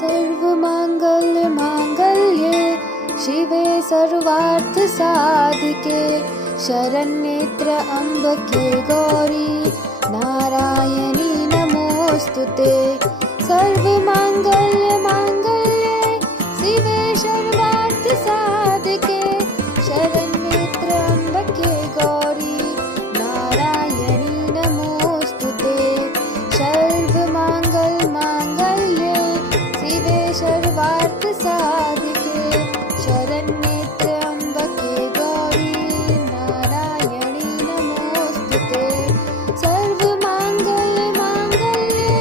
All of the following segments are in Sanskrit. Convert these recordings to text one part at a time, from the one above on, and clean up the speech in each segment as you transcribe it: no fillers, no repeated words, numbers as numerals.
सर्वमङ्गलमाङ्गल्ये शिवे सर्वार्थसाधिके शरण्ये त्र्यम्बके गौरी नारायणी नमोऽस्तुते। सर्वमङ्गलमाङ्गल्ये शिवे सर्वार्थसाधिके शरण्ये त्र्यम्बके गौरी नारायणी नमोऽस्तुते। सर्वमङ्गलमाङ्गल्ये शिवे सर्वार्थसाधिके शरण्ये त्र्यम्बके गौरी नारायणी नमोऽस्तुते। सर्वमङ्गलमाङ्गल्ये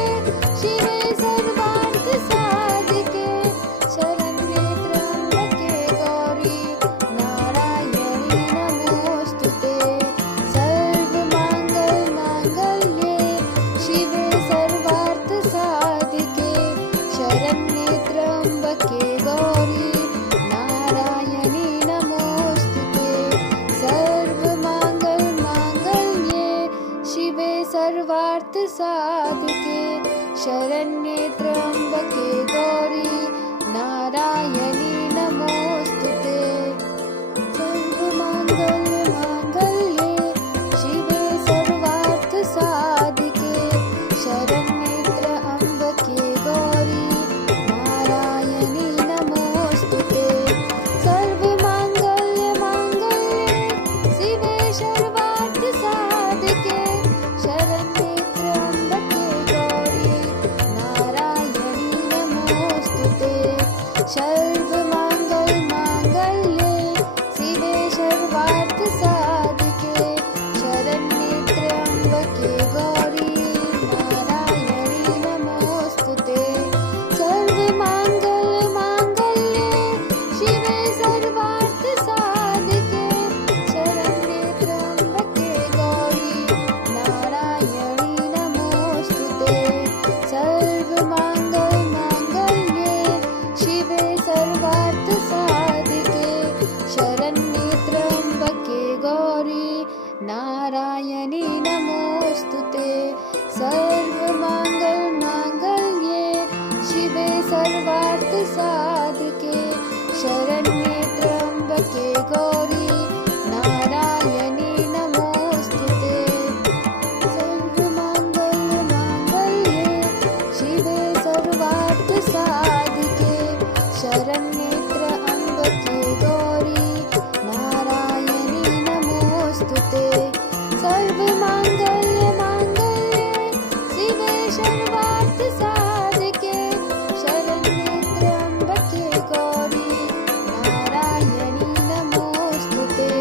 शिवे सर्वार्थसाधिके शरण्ये त्र्यम्बके गौरी नारायणी नमोऽस्तुते। सर्वमङ्गलमाङ्गल्ये शिवे सर्वार्थसाधिके शरण्ये त्र्यम्बके गौरी नारायणी नमोऽस्तुते। सर्वमङ्गलमाङ्गल्ये शिवे सर्वार्थसाधिके शरण्ये त्र्यम्बके गौरी नारायणी नमोऽस्तुते। सर्वमङ्गलमाङ्गल्ये शिवे सर्वार्थसाधिके शरण्ये त्र्यम्बके गौरी नारायणी नमोऽस्तुते। सर्वमङ्गलमाङ्गल्ये शिवे सर्वार्थसाधिके शरण्ये त्र्यम्बके गौरी नारायणी नमोऽस्तुते। सर्वमङ्गलमाङ्गल्ये शिवे सर्वार्थसाधिके शरण्ये त्र्यम्बके गौरी नारायणी नमोऽस्तुते। सर्वमङ्गलमाङ्गल्ये शिवे सर्वार्थसाधिके शरण्ये त्र्यम्बके गौरी नारायणी नमोऽस्तुते। सर्वमङ्गलमाङ्गल्ये शिवे सर्वार्थसाधिके शरण्ये त्र्यम्बके गौरी नारायणी नमोऽस्तुते। सर्वमङ्गलमाङ्गल्ये शिवे सर्वार्थसाधिके शरण्ये त्र्यम्बके गौरी नारायणी नमोऽस्तुते। सर्वमङ्गलमाङ्गल्ये शिवे सर्वार्थसाधिके शरण्ये त्र्यम्बके गौरी नारायणी नमोऽस्तुते। सर्वमङ्गलमाङ्गल्ये शिवे सर्वार्थसाधिके शरण्ये त्र्यम्बके गौरी नारायणी नमोऽस्तुते।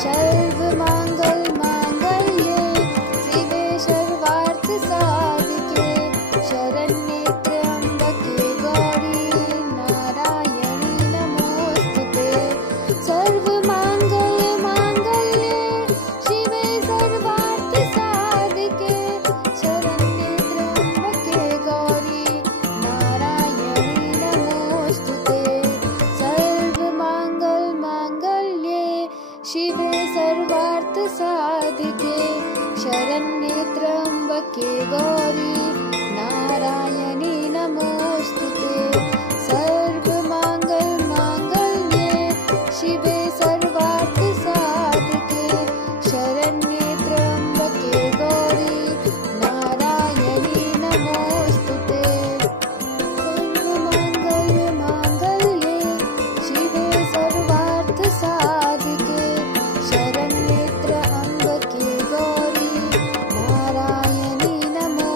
सर्वमङ्गलमाङ्गल्ये शिवे सर्वार्थसाधिके शरण्ये त्र्यम्बके गौरी नारायणी नमोऽस्तुते। सर्वमङ्गलमाङ्गल्ये शिवे सर्वार्थसाधिके शरण्ये त्र्यम्बके गौरी नारायणी नमोऽस्तुते। सर्वमङ्गलमाङ्गल्ये शिवे सर्वार्थसाधिके शरण्ये त्र्यम्बके गौरी नारायणी नमोऽस्तुते। सर्वमङ्गलमाङ्गल्ये शिवे सर्वार्थसाधिके शरण्ये त्र्यम्बके गौरी नारायणी नमोऽस्तुते। सर्वमङ्गलमाङ्गल्ये शिवे सर्वार्थसाधिके शरण्ये त्र्यम्बके गौरी नारायणी नमोऽस्तुते।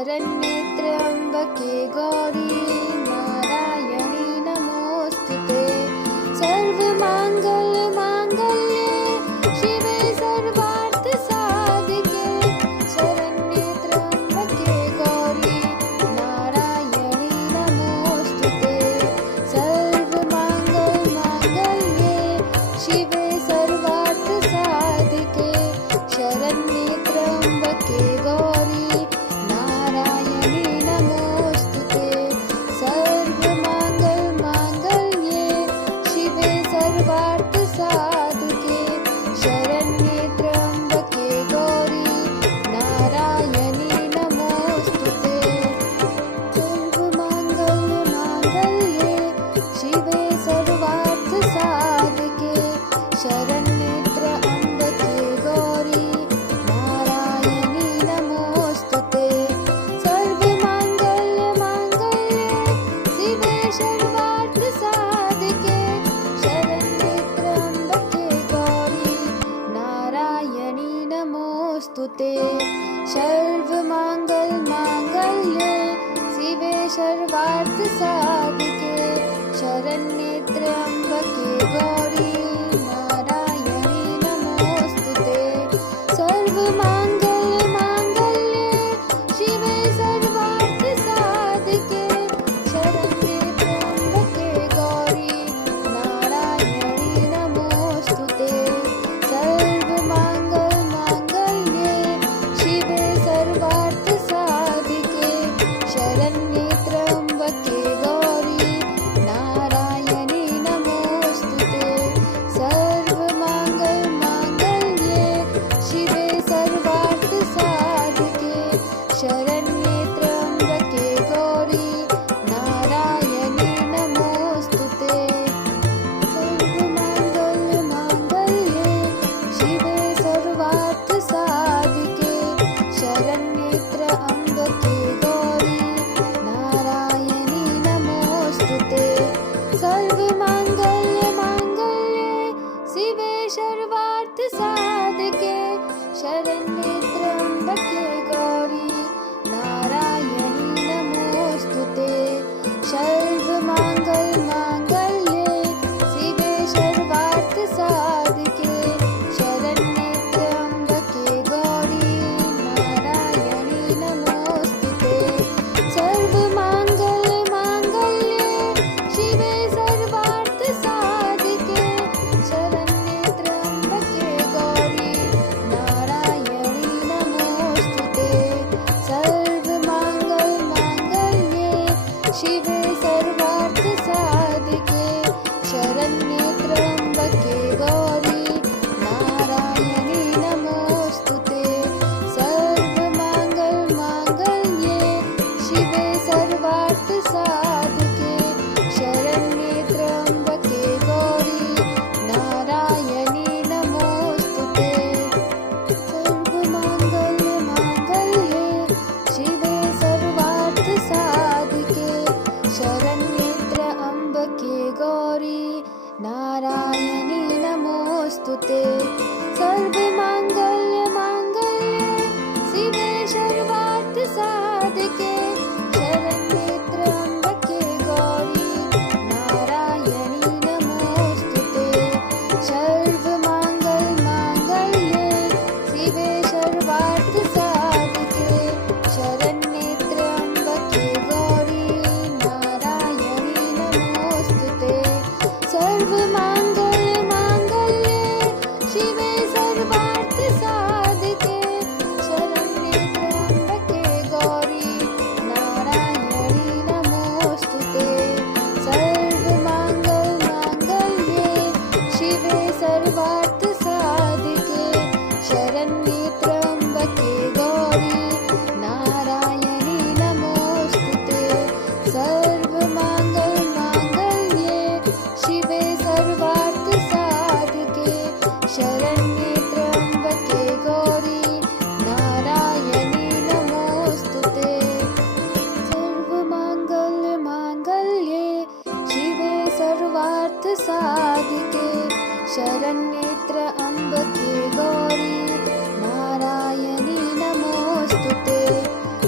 शरण्ये त्र्यम्बके गौरी नारायणी नमोऽस्तुते। सर्वमङ्गलमाङ्गल्ये शिवे सर्वार्थसाधिके शरण्ये त्र्यम्बके गौरी नारायणी नमोऽस्तुते। सर्वमङ्गलमाङ्गल्ये शिवे सर्वार्थसाधिके शरण्ये त्र्यम्बके गौरी नारायणी नमोऽस्तुते। सर्वमङ्गलमाङ्गल्ये शिवे सर्वार्थसाधिके शरण्ये त्र्यम्बके गौरी नारायणी नमोऽस्तुते। सर्वमङ्गलमाङ्गल्ये शिवे सर्वार्थसाधिके शरण्ये त्र्यम्बके गौरी नारायणी नमोऽस्तुते। सर्वमङ्गलमाङ्गल्ये शिवे सर्वार्थसाधिके शरण्ये त्र्यम्बके गौरी नारायणी नमोऽस्तुते। सर्वमङ्गलमाङ्गल्ये शिवे सर्वार्थसाधिके शरण्ये त्र्यम्बके गौरी नारायणी नमोऽस्तुते। सर्वमङ्गलमाङ्गल्ये शिवे सर्वार्थसाधिके शरण्ये त्र्यम्बके गौरी नारायणी नमोऽस्तुते। सर्वमङ्गलमाङ्गल्ये शिवे सर्वार्थसाधिके शरण्ये त्र्यम्बके गौरी नारायणी नमोऽस्तुते। सर्वमङ्गलमाङ्गल्ये शिवे सर्वार्थसाधिके शरण्ये त्र्यम्बके गौरी नारायणी नमोऽस्तुते। सर्वमङ्गलमाङ्गल्ये शिवे सर्वार्थसाधिके शरण्ये त्र्यम्बके गौरी नारायणी नमोऽस्तुते। सर्वमङ्गलमाङ्गल्ये शिवे सर्वार्थसाधिके शरण्ये त्र्यम्बके गौरी नारायणी नमोऽस्तुते। सर्वमङ्गलमाङ्गल्ये शिवे सर्वार्थसाधिके शरण्ये त्र्यम्बके गौरी नारायणी नमोऽस्तुते। सर्वमङ्गलमाङ्गल्ये शिवे सर्वार्थसाधिके शरण्ये त्र्यम्बके गौरी नारायणी नमोऽस्तुते। सर्वमङ्गलमाङ्गल्ये शिवे सर्वार्थसाधिके शरण्ये त्र्यम्बके गौरी नारायणी नमोऽस्तुते। सर्वमङ्गलमाङ्गल्ये शिवे सर्वार्थसाधिके शरण्ये त्र्यम्बके गौरी नारायणी नमोऽस्तुते। सर्वमङ्गलमाङ्गल्ये शिवे सर्वार्थसाधिके शरण्ये त्र्यम्बके गौरी नारायणी नमोऽस्तुते। सर्वमङ्गलमाङ्गल्ये शिवे सर्वार्थसाधिके शरण्ये त्र्यम्बके गौरी नारायणी नमोऽस्तुते। सर्वमङ्गलमाङ्गल्ये शिवे सर्वार्थसाधिके शरण्ये त्र्यम्बके गौरी नारायणी नमोऽस्तुते। सर्वमङ्गलमाङ्गल्ये शिवे सर्वार्थसाधिके शरण्ये त्र्यम्बके गौरी नारायणी नमोऽस्तुते। सर्वमङ्गलमाङ्गल्ये शिवे सर्वार्थसाधिके शरण्ये त्र्यम्बके गौरी नारायणी नमोऽस्तुते। सर्वमङ्गलमाङ्गल्ये शिवे सर्वार्थसाधिके शरण्ये त्र्यम्बके गौरी नारायणी नमोऽस्तुते। सर्वमङ्गलमाङ्गल्ये शिवे सर्वार्थसाधिके शरण्ये त्र्यम्बके गौरी नारायणी नमोऽस्तुते।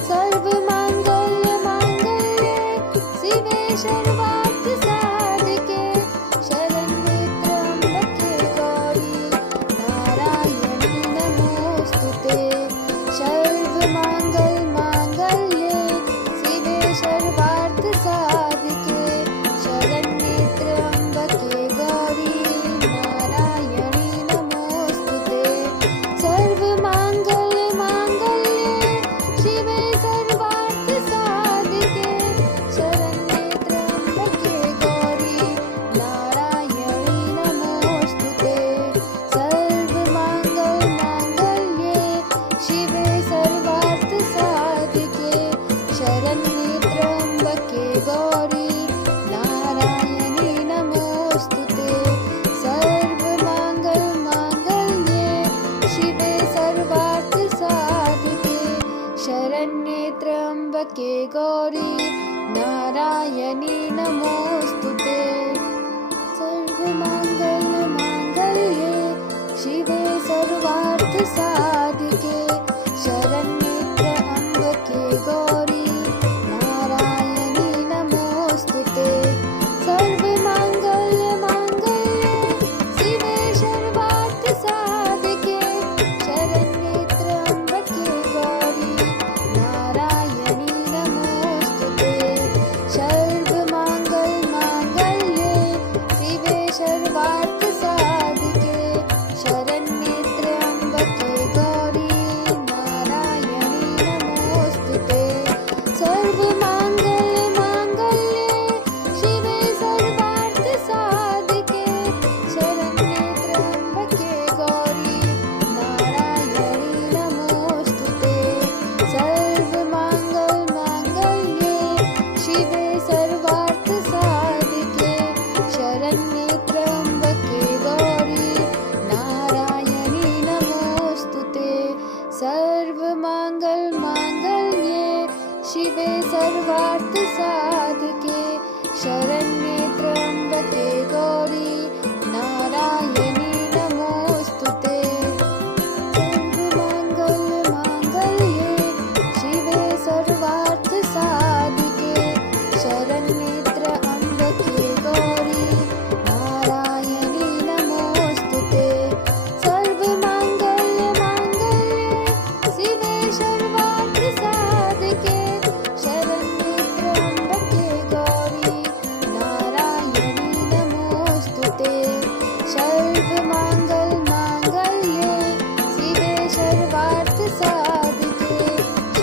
सर्वमङ्गलमाङ्गल्ये सर्वार्थ साधिके शरण्ये त्र्यंबके गौरी नारायणी नमोस्तुते सर्वमंगल मांगल्ये शिवे सर्वार्थ साधिके शरण्ये त्र्यंबके गौरी नारायणी नमोस्तुते सर्वमंगल मांगल्ये शिवे सर्वार्थ साधिके शरण्ये त्र्यंबके गौरी नारायणी नमोस्तुते सर्वमंगल मांगल्ये शिवे सर्वार्थ साधिके शरण्ये त्र्यंबके गौरी नारायणी नमोस्तुते सर्वमंगल मांगल्ये शिवे सर्वार्थ साधिके शरण्ये त्र्यंबके गौरी नारायणी नमोस्तुते सर्वमंगल मांगल्ये शिवे सर्वार्थ साधिके शरण्ये त्र्यंबके गौरी नारायणी नमोस्तुते सर्वमंगल मांगल्ये शिवे सर्वार्थ साधिके शरण्ये त्र्यंबके गौरी नारायणी नमोस्तुते सर्वमंगल मांगल्ये शिवे सर्वार्थ साधिके शरण्ये त्र्यंबके गौरी नारायणी नमोस्तुते सर्वमंगल मांगल्ये शिवे सर्वार्थ साधिके शरण्ये त्र्यंबके गौरी नारायणी नमोस्तुते सर्वमंगल मांगल्ये शिवे सर्वार्थ साधिके शरण्ये त्र्यंबके गौरी नारायणी नमोस्तुते सर्वमंगल मांगल्ये शिवे सर्वार्थ साधिके शरण्ये त्र्यंबके गौरी नारायणी नमोस्तुते सर्वमंगल मांगल्ये शिवे सर्वार्थ साधिके शरण्ये त्र्यंबके गौरी नारायणी नमोस्तुते सर्वमंगल मांगल्ये शिवे सर्वार्थ साधिके शरण्ये त्र्यंबके गौरी नारायणी नमोस्तुते सर्वमंगल मांगल्ये शिवे सर्वार्थ साधिके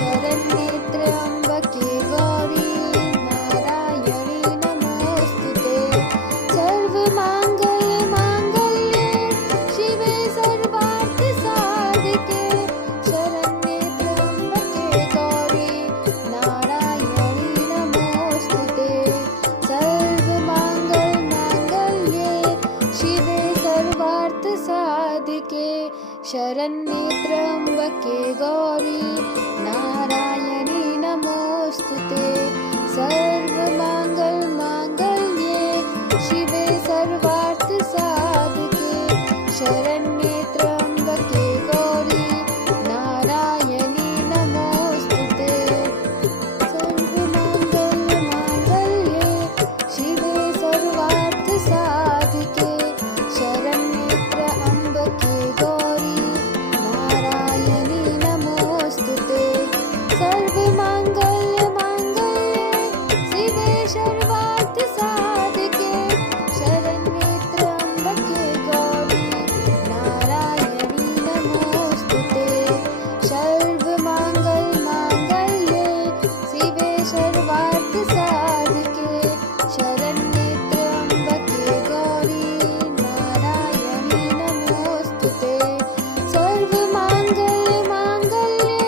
शरण्ये त्र्यंबके गौरी नारायणी नमोस्तुते सर्वमंगल मांगल्ये शिवे सर्वार्थ साधिके शरण्ये त्र्यंबके गौरी नारायणी नमोस्तुते सर्वमंगल मांगल्ये शिवे सर्वार्थ साधिके शरण्ये त्र्यंबके गौरी नारायणी नमोस्तुते सर्वमंगल मांगल्ये शिवे सर्वार्थ साधिके शरण्ये त्र्यंबके गौरी नारायणी नमोस्तुते सर्वमंगल मांगल्ये शिवे सर्वार्थ साधिके शरण्ये त्र्यंबके गौरी नारायणी नमोस्तुते सर्वमंगल मांगल्ये शिवे सर्वार्थ साधिके शरण्ये त्र्यंबके गौरी नारायणी नमोस्तुते सर्वमंगल मांगल्ये शिवे सर्वार्थ साधिके शरण्ये त्र्यंबके गौरी नारायणी नमोस्तुते सर्वमंगल मांगल्ये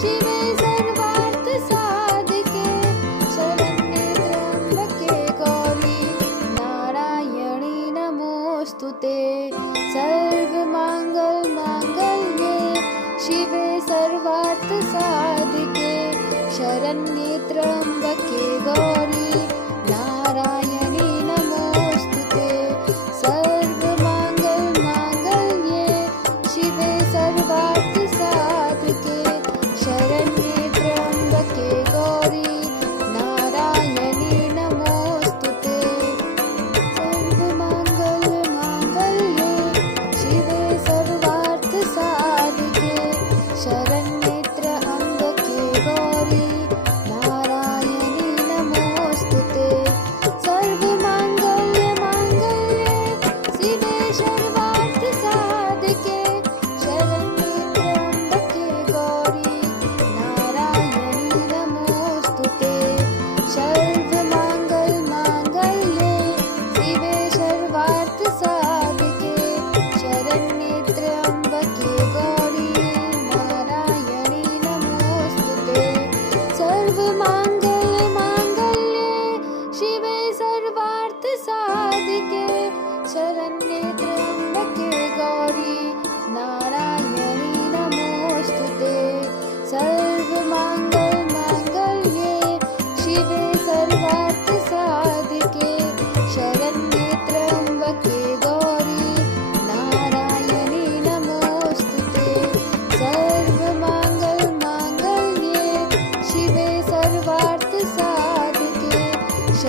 शिवे सर्वार्थ साधिके शरण्ये त्र्यंबके गौरी नारायणी नमोस्तुते सर्वमंगल मांगल्ये शिवे सर्वार्थ साधिके शरण्ये त्र्यंबके गौरी नारायणी नमोस्तुते सर्वमंगल मांगल्ये शिवे सर्वार्थ साधिके शरण्ये त्र्यंबके गौरी नारायणी नमोस्तुते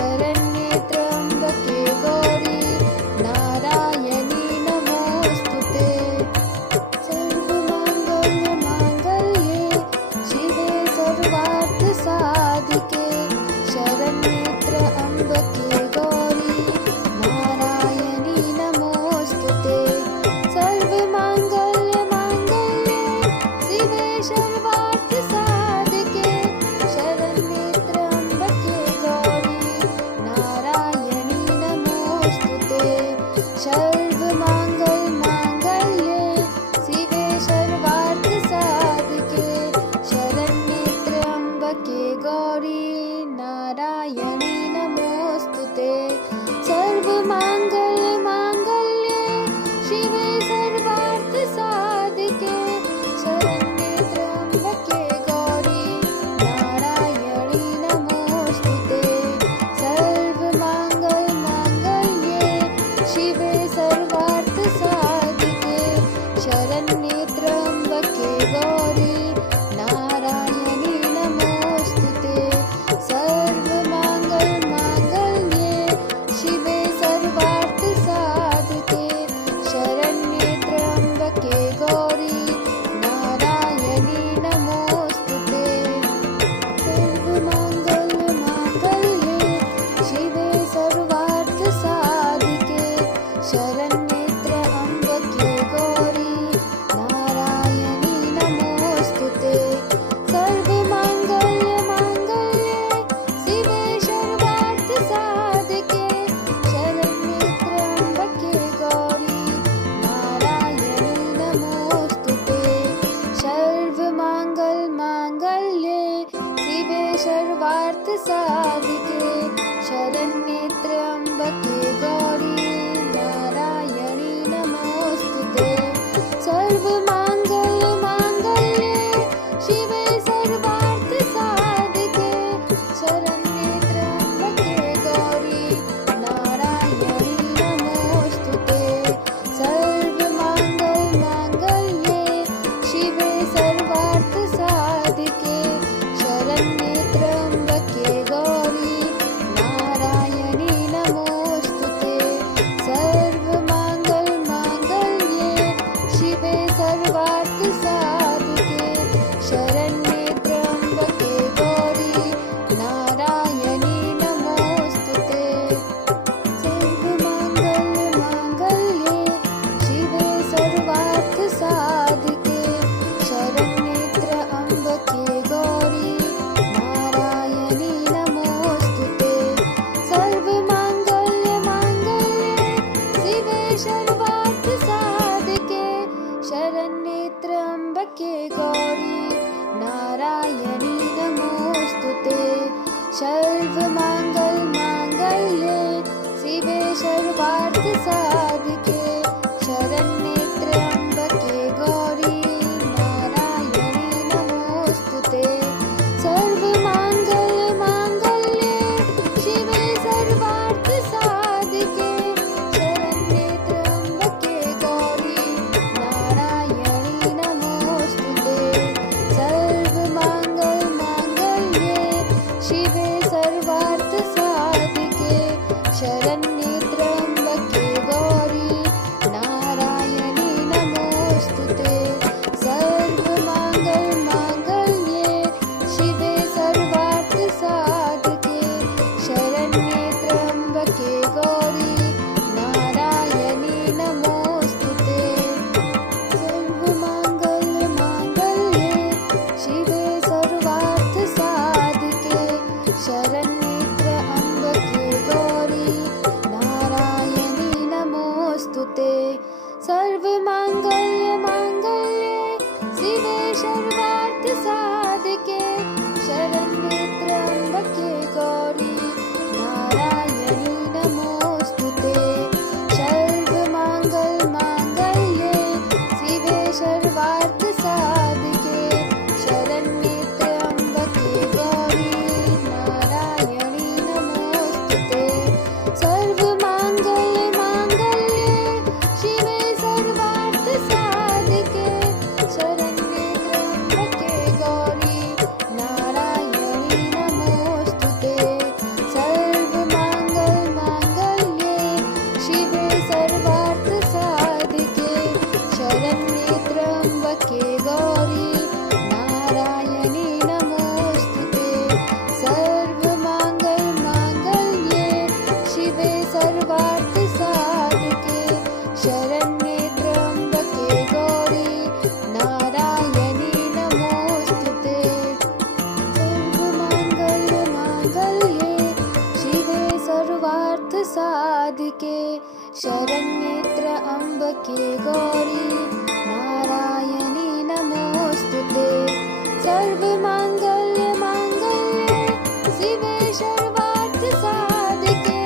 शरण्ये त्र्यम्बके गौरी नारायणी नमोऽस्तुते। सर्वमङ्गलमाङ्गल्ये शिवे सर्वार्थसाधिके शरण्ये त्र्यम्बके गौरी नारायणी नमोऽस्तुते। सर्वमङ्गलमाङ्गल्ये शिवे सर्वार्थसाधिके शरण्ये त्र्यम्बके गौरी नारायणी नमोऽस्तुते। सर्वमङ्गलमाङ्गल्ये शिवे सर्वार्थसाधिके शरण्ये त्र्यम्बके गौरी नारायणी नमोऽस्तुते। सर्वमङ्गलमाङ्गल्ये शिवे सर्वार्थसाधिके शरण्ये त्र्यम्बके गौरी नारायणी नमोऽस्तुते। सर्वमङ्गलमाङ्गल्ये शिवे सर्वार्थसाधिके शरण्ये त्र्यम्बके गौरी नारायणी नमोऽस्तुते। सर्वमङ्गलमाङ्गल्ये शिवे सर्वार्थसाधिके शरण्ये त्र्यम्बके गौरी नारायणी नमोऽस्तुते। सर्वमङ्गलमाङ्गल्ये शिवे सर्वार्थसाधिके शरण्ये त्र्यम्बके गौरी नारायणी नमोऽस्तुते। सर्वमङ्गलमाङ्गल्ये शिवे सर्वार्थसाधिके शरण्ये त्र्यम्बके गौरी नारायणी नमोऽस्तुते। सर्वमङ्गलमाङ्गल्ये शिवे सर्वार्थसाधिके शरण्ये त्र्यम्बके गौरी नारायणी नमोऽस्तुते। सर्वमङ्गलमाङ्गल्ये शिवे सर्वार्थसाधिके शरण्ये त्र्यम्बके गौरी नारायणी नमोऽस्तुते। सर्वमङ्गलमाङ्गल्ये शिवे सर्वार्थसाधिके शरण्ये त्र्यम्बके गौरी नारायणी नमोऽस्तुते। सर्वमङ्गलमाङ्गल्ये शिवे सर्वार्थसाधिके शरण्ये त्र्यम्बके गौरी नारायणी नमोऽस्तुते। सर्वमङ्गलमाङ्गल्ये शिवे सर्वार्थसाधिके शरण्ये त्र्यम्बके गौरी नारायणी नमोऽस्तुते। सर्वमङ्गलमाङ्गल्ये शिवे सर्वार्थसाधिके शरण्ये त्र्यम्बके गौरी नारायणी नमोऽस्तुते। सर्वमङ्गलमाङ्गल्ये शिवे सर्वार्थसाधिके शरण्ये त्र्यम्बके गौरी नारायणी नमोऽस्तुते। सर्वमङ्गलमाङ्गल्ये शिवे सर्वार्थसाधिके शरण्ये त्र्यम्बके गौरी नारायणी नमोऽस्तुते। सर्वमङ्गलमाङ्गल्ये शिवे सर्वार्थसाधिके शरण्ये त्र्यम्बके गौरी नारायणी नमोऽस्तुते। सर्वमङ्गलमाङ्गल्ये शिवे सर्वार्थसाधिके शरण्ये त्र्यम्बके गौरी नारायणी नमोऽस्तुते। सर्वमङ्गलमाङ्गल्ये शिवे सर्वार्थसाधिके शरण्ये साधिके शरण्ये त्र्यम्बके गौरी नारायणी नमोस्तुते। सर्वमंगल मांगल्ये शिवे सर्वार्थ साधिके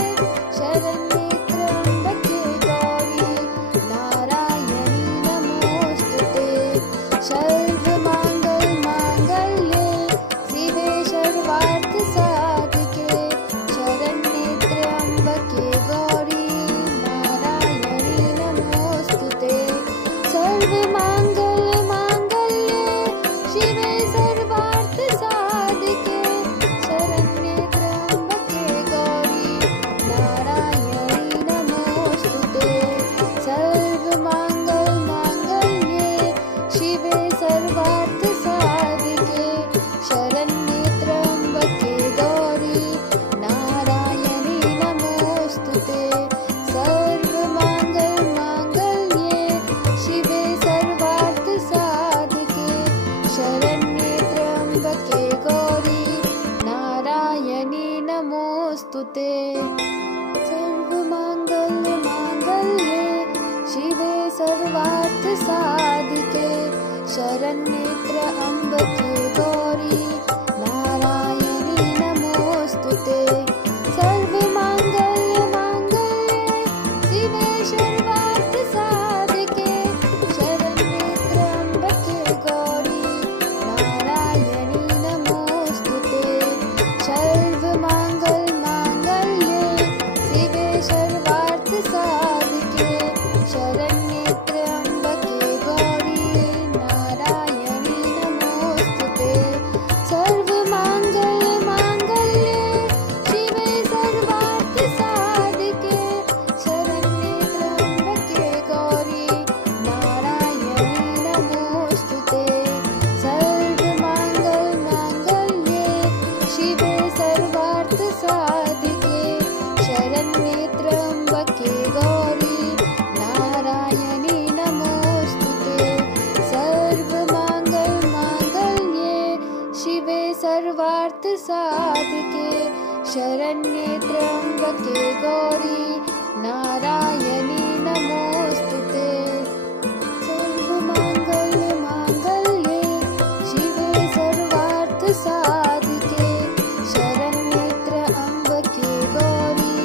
शरण्ये त्र्यम्बके गौरी नारायणी नमोस्तुते। सर्वमंगल मांगल्ये शिवे सर्वार्थ साधिके शरण्ये त्र्यम्बके गौरी नारायणी नमोस्तुते। सर्वमंगल मांगल्ये शिवे सर्वार्थ साधिके शरण्ये त्र्यम्बके गौरी नारायणी नमोस्तुते। सर्वमंगल मांगल्ये शिवे सर्वार्थ साधिके शरण्ये त्र्यम्बके गौरी नारायणी नमोस्तुते। सर्वमंगल मांगल्ये शिवे सर्वार्थ साधिके शरण्ये त्र्यम्बके गौरी नारायणी नमोस्तुते। सर्वमंगल मांगल्ये शिवे सर्वार्थ साधिके शरण्ये त्र्यम्बके गौरी नारायणी नमोस्तुते। सर्वमंगल मांगल्ये शिवे सर्वार्थ साधिके शरण्ये त्र्यम्बके गौरी नारायणी नमोस्तुते। सर्वमंगल मांगल्ये शिवे सर्वार्थ साधिके शरण्ये त्र्यम्बके गौरी नारायणी नमोस्तुते। सर्वमंगल मांगल्ये शिवे सर्वार्थ साधिके शरण्ये त्र्यम्बके गौरी नारायणी नमोस्तुते। सर्वमंगल मांगल्ये शिवे सर्वार्थ साधिके शरण्ये त्र्यम्बके गौरी नारायणी नमोस्तुते। सर्वमंगल मांगल्ये शिवे सर्वार्थ साधिके शरण्ये त्र्यम्बके गौरी नारायणी नमोस्तुते। सर्वमंगल मांगल्ये शिवे सर्वार्थ साधिके शरण्ये त्र्यम्बके गौरी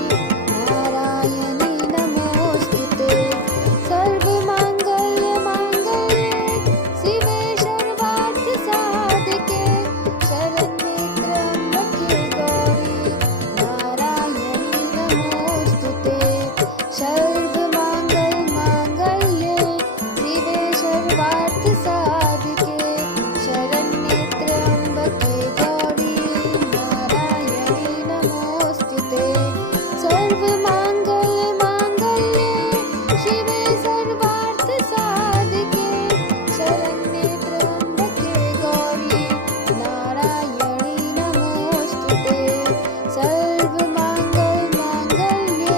नारायणी नमोस्तुते। सर्वमंगल मांगल्ये शिवे सर्वार्थ साधिके शरण्ये त्र्यम्बके गौरी नारायणी नमोस्तुते। सर्वमंगल मांगल्ये शिवे सर्वार्थ साधिके शरण्ये त्र्यम्बके गौरी नारायणी नमोस्तुते। सर्वमंगल मांगल्ये शिवे सर्वार्थ साधिके शरण्ये त्र्यम्बके गौरी नारायणी नमोस्तुते। सर्वमंगल मांगल्ये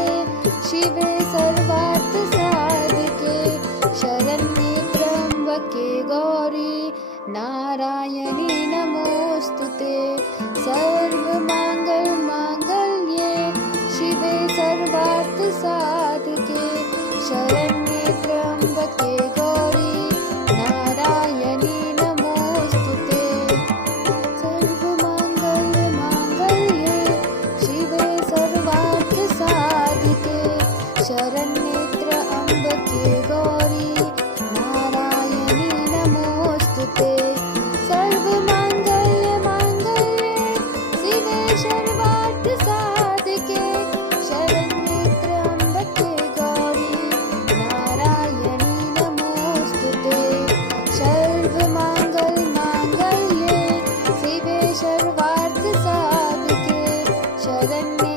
शिवे सर्वार्थ साधिके शरण्ये त्र्यम्बके गौरी नारायणी नमोस्तुते। सर्वमंगल मांगल्ये शिवे सर्वार्थ साधिके शरण्ये त्र्यम्बके गौरी नारायणी नमोस्तुते। सर्वमंगल मांगल्ये शिवे सर्वार्थ साधिके शरण्ये त्र्यम्बके गौरी नारायणी नमोस्तुते। सर्वमंगल मांगल्ये शिवे सर्वार्थ साधिके शरण्ये त्र्यम्बके गौरी नारायणी नमोस्तुते। सर्वमंगल मांगल्ये शिवे सर्वार्थ साधिके शरण्ये